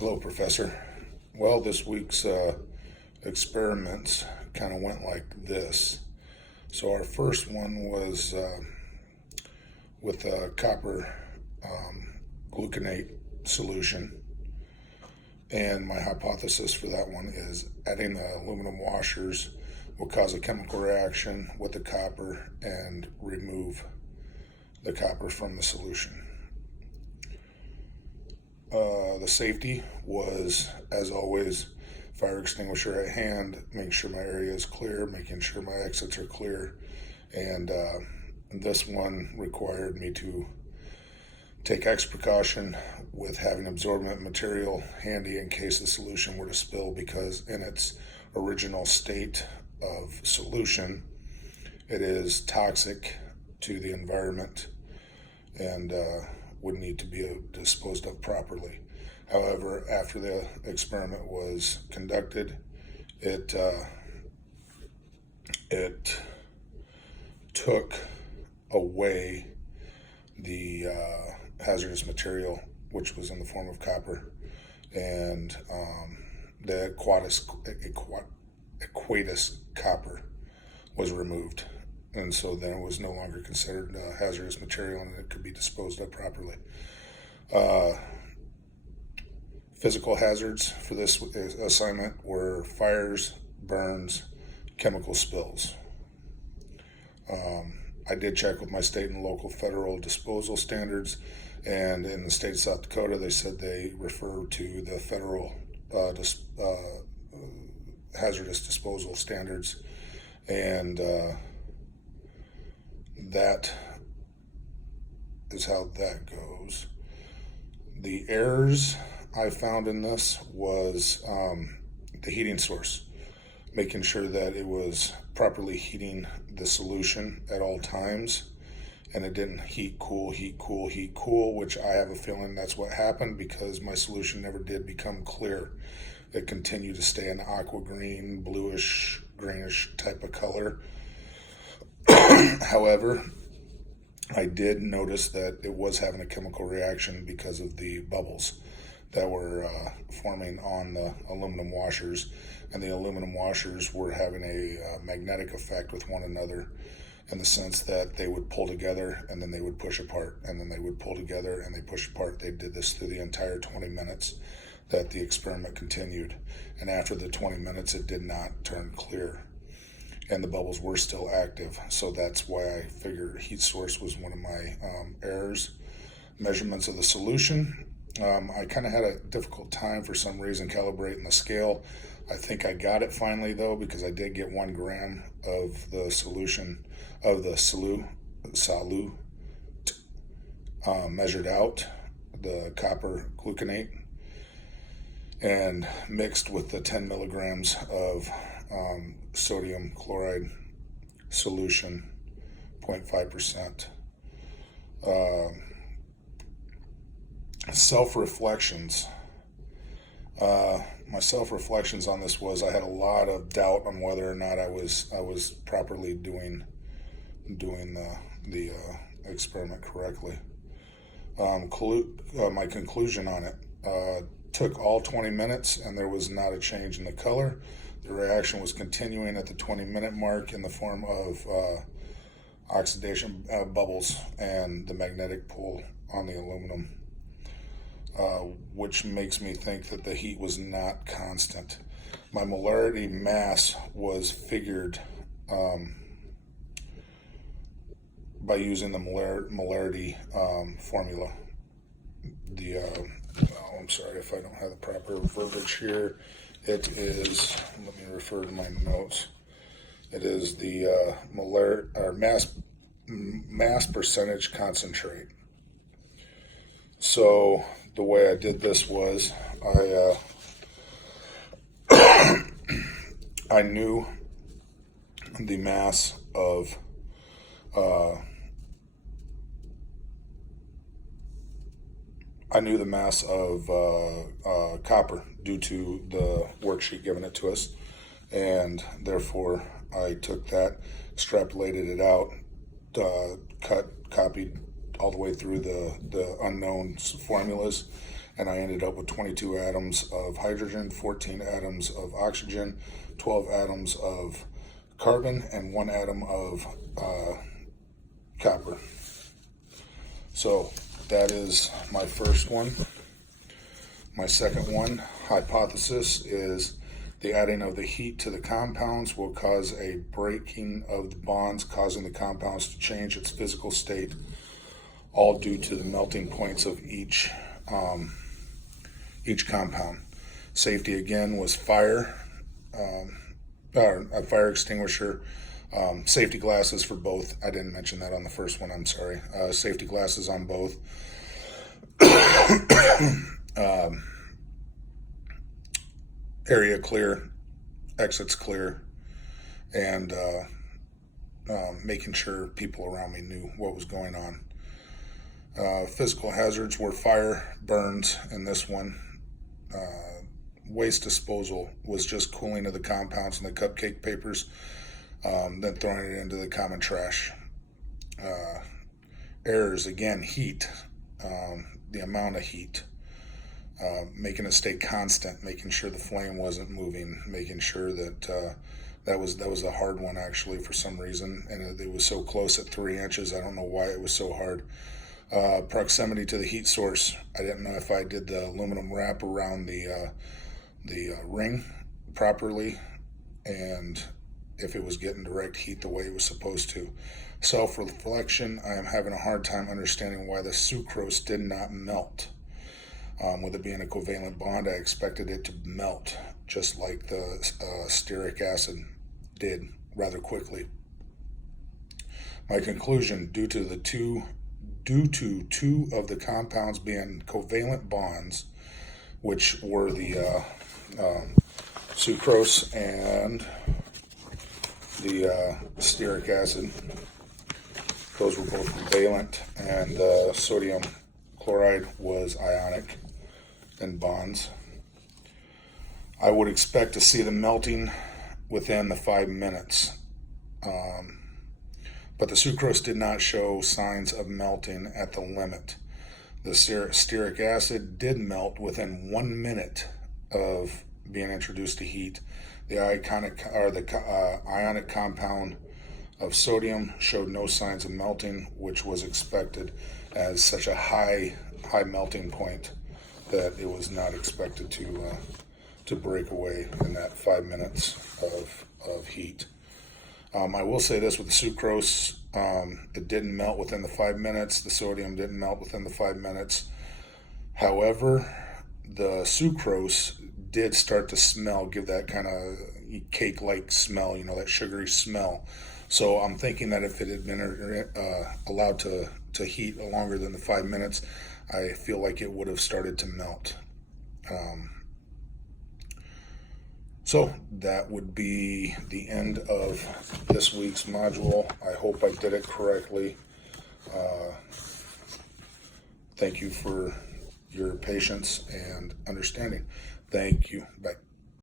Hello, Professor. Well, this week's experiments kind of went like this. So, our first one was with a copper gluconate solution. And my hypothesis for that one is adding the aluminum washers will cause a chemical reaction with the copper and remove the copper from the solution. The safety was, as always, fire extinguisher at hand, making sure my area is clear, making sure my exits are clear. And this one required me to take extra precaution with having absorbent material handy in case the solution were to spill, because in its original state of solution, it is toxic to the environment and would need to be disposed of properly. However, after the experiment was conducted, it took away the hazardous material, which was in the form of copper, and the aqueous copper was removed. And so then it was no longer considered hazardous material, and it could be disposed of properly. Physical hazards for this assignment were fires, burns, chemical spills. I did check with my state and local federal disposal standards, and in the state of South Dakota, they said they refer to the federal hazardous disposal standards, and that is how that goes. The errors I found in this was the heating source, making sure that it was properly heating the solution at all times, and it didn't heat, cool, which I have a feeling that's what happened, because my solution never did become clear. It continued to stay an aqua green, bluish, greenish type of color. However, I did notice that it was having a chemical reaction because of the bubbles that were forming on the aluminum washers, and the aluminum washers were having a magnetic effect with one another, in the sense that they would pull together and then they would push apart, and then they would pull together and they push apart. They did this through the entire 20 minutes that the experiment continued, and after the 20 minutes it did not turn clear, and the bubbles were still active. So that's why I figured heat source was one of my errors. Measurements of the solution. I kind of had a difficult time for some reason calibrating the scale. I think I got it finally though, because I did get 1 gram of the solution of the solute measured out, the copper gluconate, and mixed with the 10 milligrams of sodium chloride solution, 0.5%. Self-reflections. My self-reflections on this was I had a lot of doubt on whether or not I was properly doing the experiment correctly. My conclusion on it took all 20 minutes, and there was not a change in the color. The reaction was continuing at the 20-minute mark in the form of oxidation bubbles and the magnetic pull on the aluminum, which makes me think that the heat was not constant. My molarity mass was figured by using the molarity formula. I'm sorry if I don't have the proper verbiage here. It is, let me refer to my notes. It is the mass percentage concentrate. So the way I did this was I knew the mass of copper due to the worksheet giving it to us, and therefore I took that, extrapolated it out, copied all the way through the unknown formulas, and I ended up with 22 atoms of hydrogen, 14 atoms of oxygen, 12 atoms of carbon, and 1 atom of copper. So that is my first one. My second one, hypothesis, is the adding of the heat to the compounds will cause a breaking of the bonds, causing the compounds to change its physical state, all due to the melting points of each compound. Safety again was fire, or a fire extinguisher, safety glasses for both. I didn't mention that on the first one, I'm sorry. Safety glasses on both. Area clear, exits clear, and making sure people around me knew what was going on. Physical hazards were fire, burns, and this one. Waste disposal was just cooling of the compounds and the cupcake papers, then throwing it into the common trash. Errors, again, heat, the amount of heat, making it stay constant, making sure the flame wasn't moving, making sure that that was a hard one actually for some reason, and it was so close at 3 inches. I don't know why it was so hard. Proximity to the heat source. I didn't know if I did the aluminum wrap around the ring properly, and if it was getting direct heat the way it was supposed to. Self-reflection, I am having a hard time understanding why the sucrose did not melt. With it being a covalent bond, I expected it to melt just like the stearic acid did rather quickly. My conclusion, due to two of the compounds being covalent bonds, which were the sucrose and the stearic acid, those were both covalent, and the sodium chloride was ionic in bonds. I would expect to see the melting within the 5 minutes. But the sucrose did not show signs of melting at the limit. The stearic acid did melt within 1 minute of being introduced to heat. The ionic compound of sodium showed no signs of melting, which was expected, as such a high melting point that it was not expected to break away in that 5 minutes of heat. I will say this with the sucrose, it didn't melt within the 5 minutes. The sodium didn't melt within the 5 minutes. However, the sucrose did start to smell, give that kind of cake-like smell, that sugary smell. So I'm thinking that if it had been allowed to heat longer than the 5 minutes, I feel like it would have started to melt. So that would be the end of this week's module. I hope I did it correctly. Thank you for your patience and understanding. Thank you. Bye.